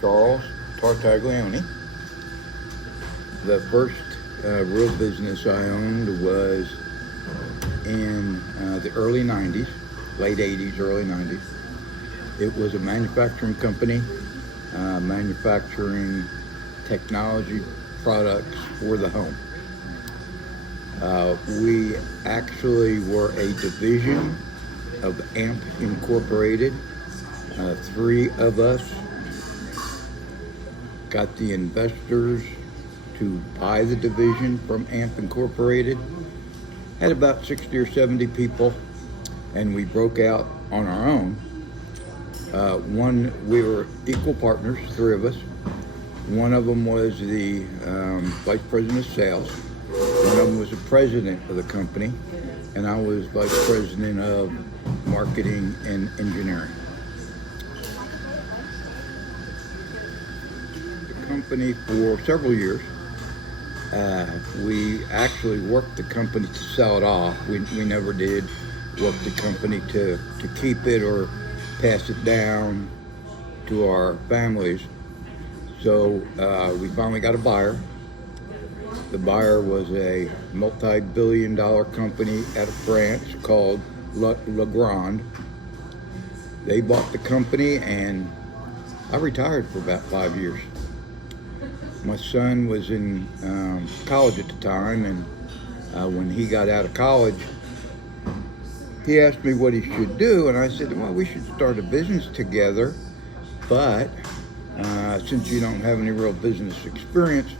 Charles Tartaglione. The first real business I owned was in the early 90s, late 80s, early 90s. It was a manufacturing company, manufacturing technology products for the home. We actually were a division of AMP Incorporated. Three of us got the investors to buy the division from AMP Incorporated. Had about 60 or 70 people, and we broke out on our own. We were equal partners, three of us. One of them was the vice president of sales. One of them was the president of the company, and I was vice president of marketing and engineering. Company for several years. We actually worked the company to sell it off. We never did work the company to keep it or pass it down to our families. So we finally got a buyer. The buyer was a multi-billion-dollar company out of France called Legrand. They bought the company, and I retired for about 5 years. My son was in college at the time, and when he got out of college, he asked me what he should do, and I said, well, we should start a business together, but since you don't have any real business experience,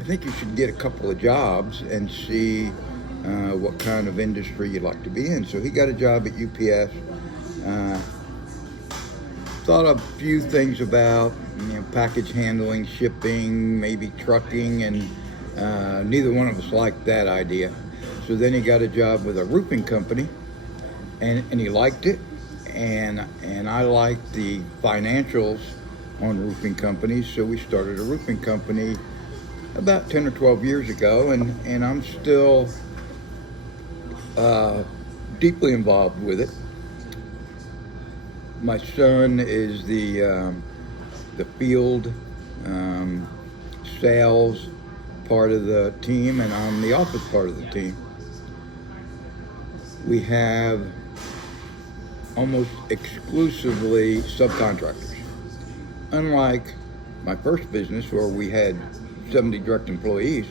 I think you should get a couple of jobs and see what kind of industry you'd like to be in. So he got a job at UPS. Thought a few things about package handling, shipping, maybe trucking, and neither one of us liked that idea. So then he got a job with a roofing company, and he liked it, and I liked the financials on roofing companies, so we started a roofing company about 10 or 12 years ago, and I'm still deeply involved with it. My son is the field sales part of the team, and I'm the office part of the team. We have almost exclusively subcontractors. Unlike my first business where we had 70 direct employees,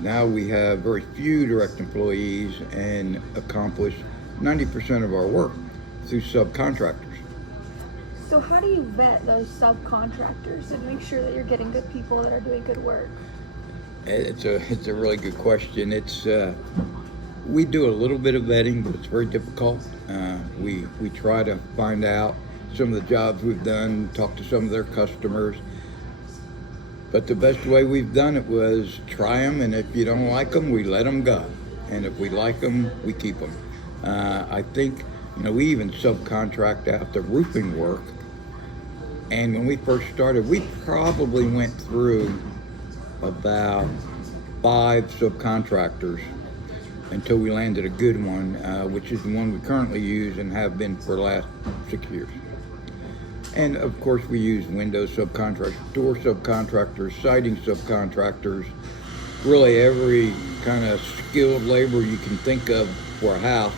now we have very few direct employees and accomplish 90% of our work through subcontractors. So how do you vet those subcontractors and make sure that you're getting good people that are doing good work? It's a really good question. We do a little bit of vetting, but it's very difficult. We try to find out some of the jobs we've done, talk to some of their customers. But the best way we've done it was try them, and if you don't like them, we let them go. And if we like them, we keep them. I think, we even subcontract out the roofing work. And when we first started, we probably went through about 5 subcontractors until we landed a good one, which is the one we currently use and have been for the last 6 years. And of course, we use window subcontractors, door subcontractors, siding subcontractors, really every kind of skilled labor you can think of for a house.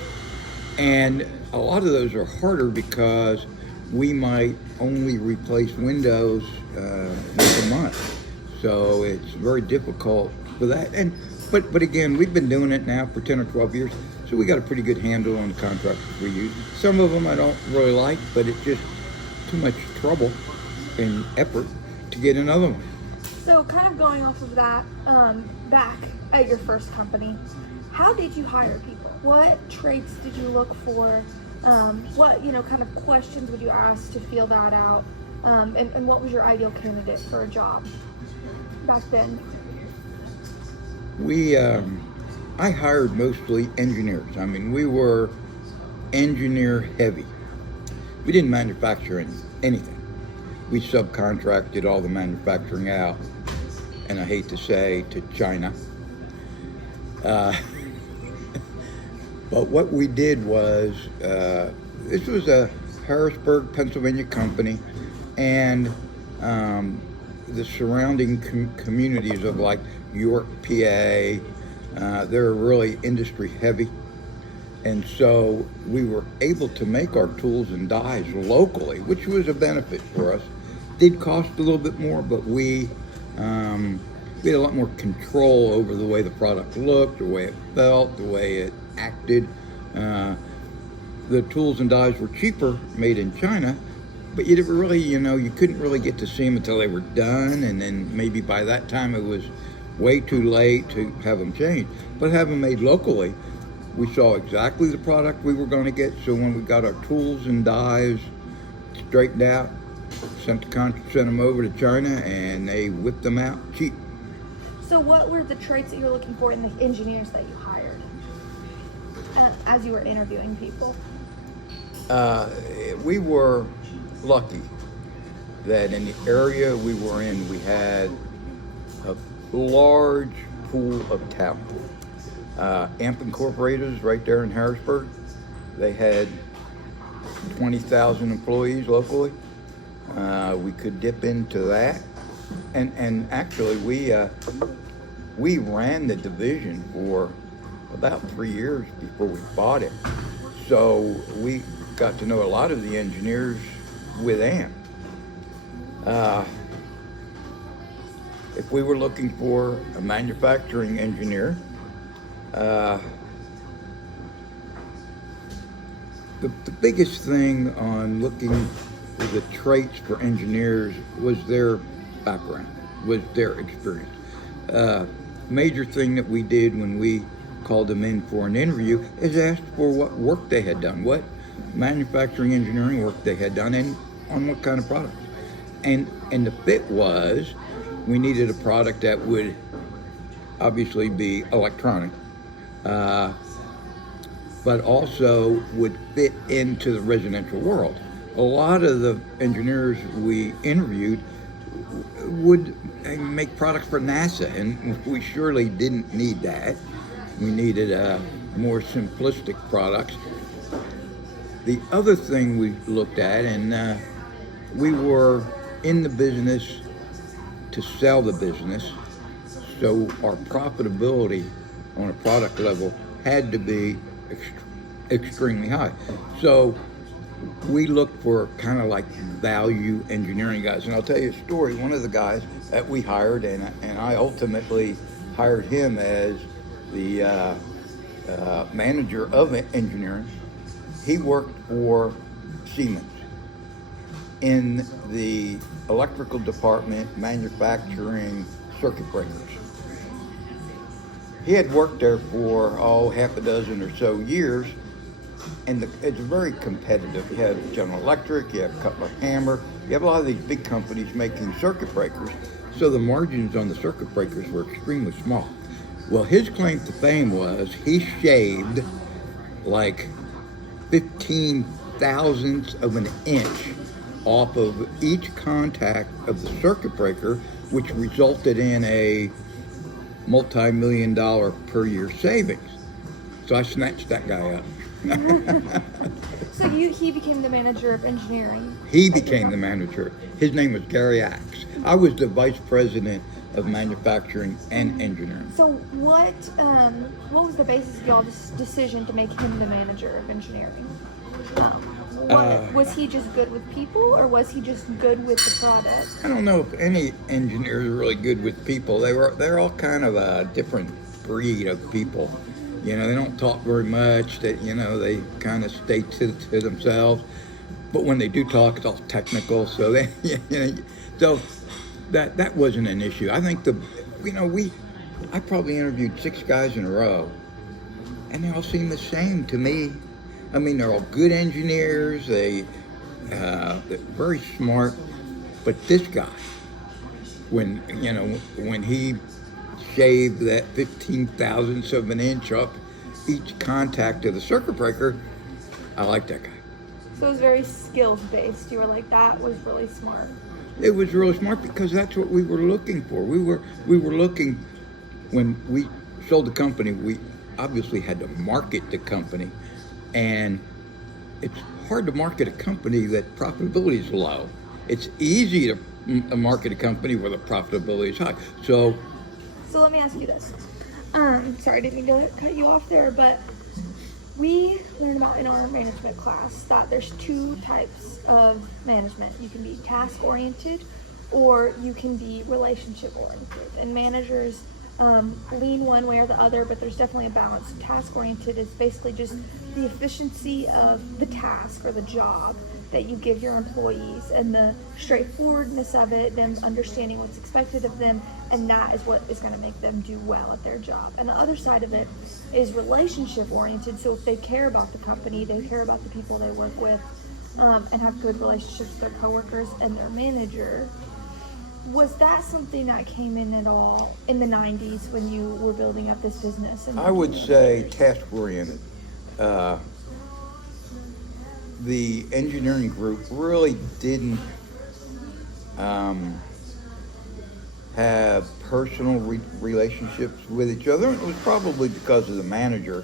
And a lot of those are harder because we might only replace windows once a month. So it's very difficult for that. But again, we've been doing it now for 10 or 12 years, so we got a pretty good handle on the contractors we use. Some of them I don't really like, but it's just too much trouble and effort to get another one. So kind of going off of that, back at your first company, how did you hire people? What traits did you look for? What kind of questions would you ask to feel that out? And what was your ideal candidate for a job back then? I hired mostly engineers. We were engineer heavy. We didn't manufacture anything. We subcontracted all the manufacturing out, and I hate to say, to China. But what we did was, this was a Harrisburg, Pennsylvania company, and the surrounding communities of like York, PA, they're really industry heavy. And so we were able to make our tools and dies locally, which was a benefit for us. Did cost a little bit more, but we had a lot more control over the way the product looked, the way it felt, the way it acted. The tools and dies were cheaper, made in China, but you didn't really, you couldn't really get to see them until they were done, and then maybe by that time it was way too late to have them changed. But having them made locally, we saw exactly the product we were going to get. So when we got our tools and dies straightened out, sent them over to China, and they whipped them out cheap. So what were the traits that you were looking for in the engineers that you hired as you were interviewing people? We were lucky that in the area we were in, we had a large pool of talent. Amp Incorporated right there in Harrisburg, they had 20,000 employees locally. We could dip into that, and actually we ran the division for about 3 years before we bought it. So we got to know a lot of the engineers with AMP. If we were looking for a manufacturing engineer, the biggest thing on looking for the traits for engineers was their background, was their experience. Major thing that we did when we called them in for an interview is asked for what work they had done, what manufacturing engineering work they had done, and on what kind of products. And the fit was, we needed a product that would obviously be electronic, but also would fit into the residential world. A lot of the engineers we interviewed would make products for NASA, and we surely didn't need that. We needed more simplistic products. The other thing we looked at, and we were in the business to sell the business, so our profitability on a product level had to be extremely high. So we looked for kind of like value engineering guys. And I'll tell you a story. One of the guys that we hired, and I ultimately hired him as the manager of engineering. He worked for Siemens in the electrical department manufacturing circuit breakers. He had worked there for, half a dozen or so years, and it's very competitive. You have General Electric, you have Cutler-Hammer, you have a lot of these big companies making circuit breakers, so the margins on the circuit breakers were extremely small. Well, his claim to fame was he shaved like 15 thousandths of an inch off of each contact of the circuit breaker, which resulted in a multi-million-dollar per year savings. So I snatched that guy up. So he became the manager of engineering. He became the manager. His name was Gary Axe. I was the vice president of manufacturing and engineering. So what was the basis of y'all's decision to make him the manager of engineering? Was he just good with people, or was he just good with the product? I don't know if any engineers are really good with people. They're all kind of a different breed of people. They don't talk very much. They kind of stay to themselves. But when they do talk, it's all technical. So that wasn't an issue. I think I probably interviewed 6 guys in a row, and they all seem the same to me. I mean, they're all good engineers. They're very smart. But this guy, when he shaved that 15 thousandths of an inch up each contact of the circuit breaker, I like that guy. So it was very skills based. You were like, that was really smart. It was really smart because that's what we were looking for. We were looking, when we sold the company, we obviously had to market the company, and it's hard to market a company that profitability is low. It's easy to market a company where the profitability is high. So So let me ask you this. Sorry, I didn't mean to cut you off there, but we learned about in our management class that there's two types of management. You can be task oriented or you can be relationship oriented. And managers lean one way or the other, but there's definitely a balance. Task oriented is basically just the efficiency of the task or the job that you give your employees and the straightforwardness of it, them understanding what's expected of them, and that is what is going to make them do well at their job. And the other side of it is relationship oriented. So if they care about the company, they care about the people they work with, and have good relationships with their coworkers and their manager. Was that something that came in at all in the 90s when you were building up this business? I would say task oriented. The engineering group really didn't have personal relationships with each other. It was probably because of the manager,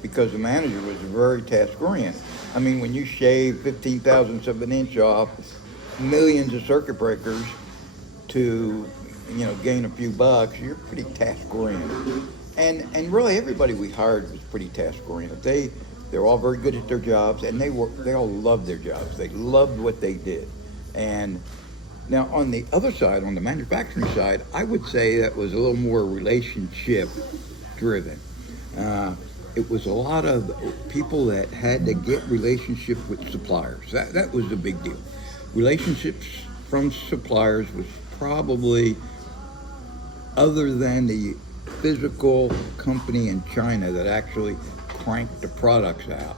because the manager was very task oriented. I mean, when you shave 15 thousandths of an inch off millions of circuit breakers to, gain a few bucks, you're pretty task oriented. And really everybody we hired was pretty task oriented. They're all very good at their jobs, and they all loved their jobs. They loved what they did. And now on the other side, on the manufacturing side, I would say that was a little more relationship driven. It was a lot of people that had to get relationship with suppliers. That was the big deal. Relationships from suppliers was probably, other than the physical company in China that actually cranked the products out,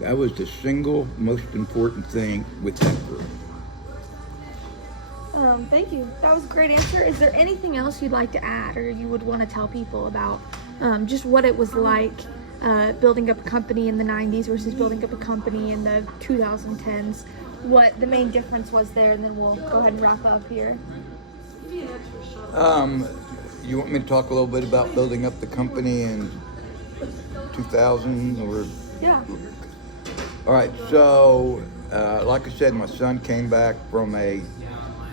that was the single most important thing with that group. Thank you. That was a great answer. Is there anything else you'd like to add or you would want to tell people about just what it was like building up a company in the 90s versus building up a company in the 2010s? What the main difference was there, and then we'll go ahead and wrap up here. You want me to talk a little bit about building up the company in 2000 or? Yeah. All right. So, like I said, my son came back from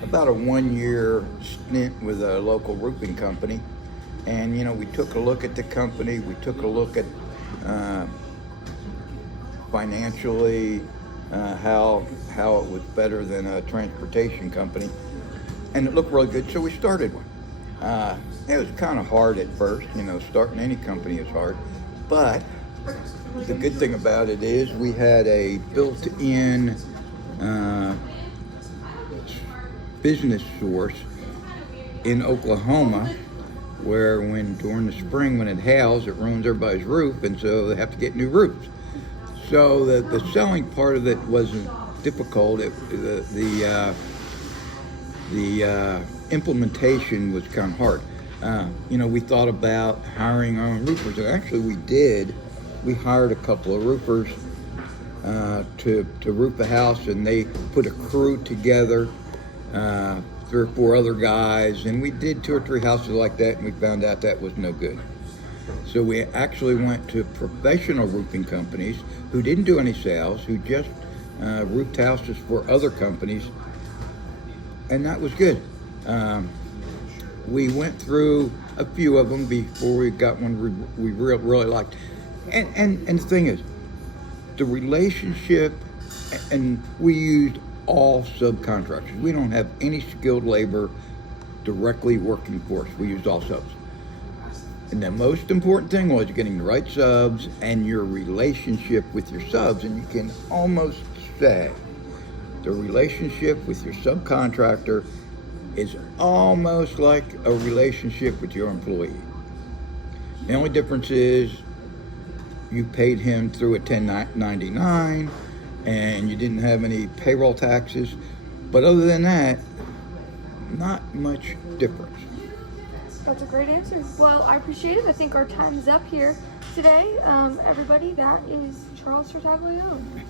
about a 1-year stint with a local roofing company, and we took a look at the company. We took a look at financially how it was better than a transportation company, and it looked really good. So we started one. It was kind of hard at first, starting any company is hard, but the good thing about it is we had a built-in business source in Oklahoma, where during the spring when it hails, it ruins everybody's roof, and so they have to get new roofs. So the selling part of it wasn't difficult. The implementation was kind of hard. We thought about hiring our own roofers, and actually we did. We hired a couple of roofers to roof a house, and they put a crew together, 3 or 4 other guys, and we did 2 or 3 houses like that, and we found out that was no good. So we actually went to professional roofing companies who didn't do any sales, who just roofed houses for other companies, and that was good. We went through a few of them before we got one we really liked. And the thing is, the relationship, and we used all subcontractors. We don't have any skilled labor directly working for us. We used all subs. And the most important thing was getting the right subs and your relationship with your subs. And you can almost say the relationship with your subcontractor is almost like a relationship with your employee. The only difference is you paid him through a 1099 and you didn't have any payroll taxes. But other than that, not much difference. That's a great answer. Well, I appreciate it. I think our time is up here today. Everybody, that is Charles Tartaglione.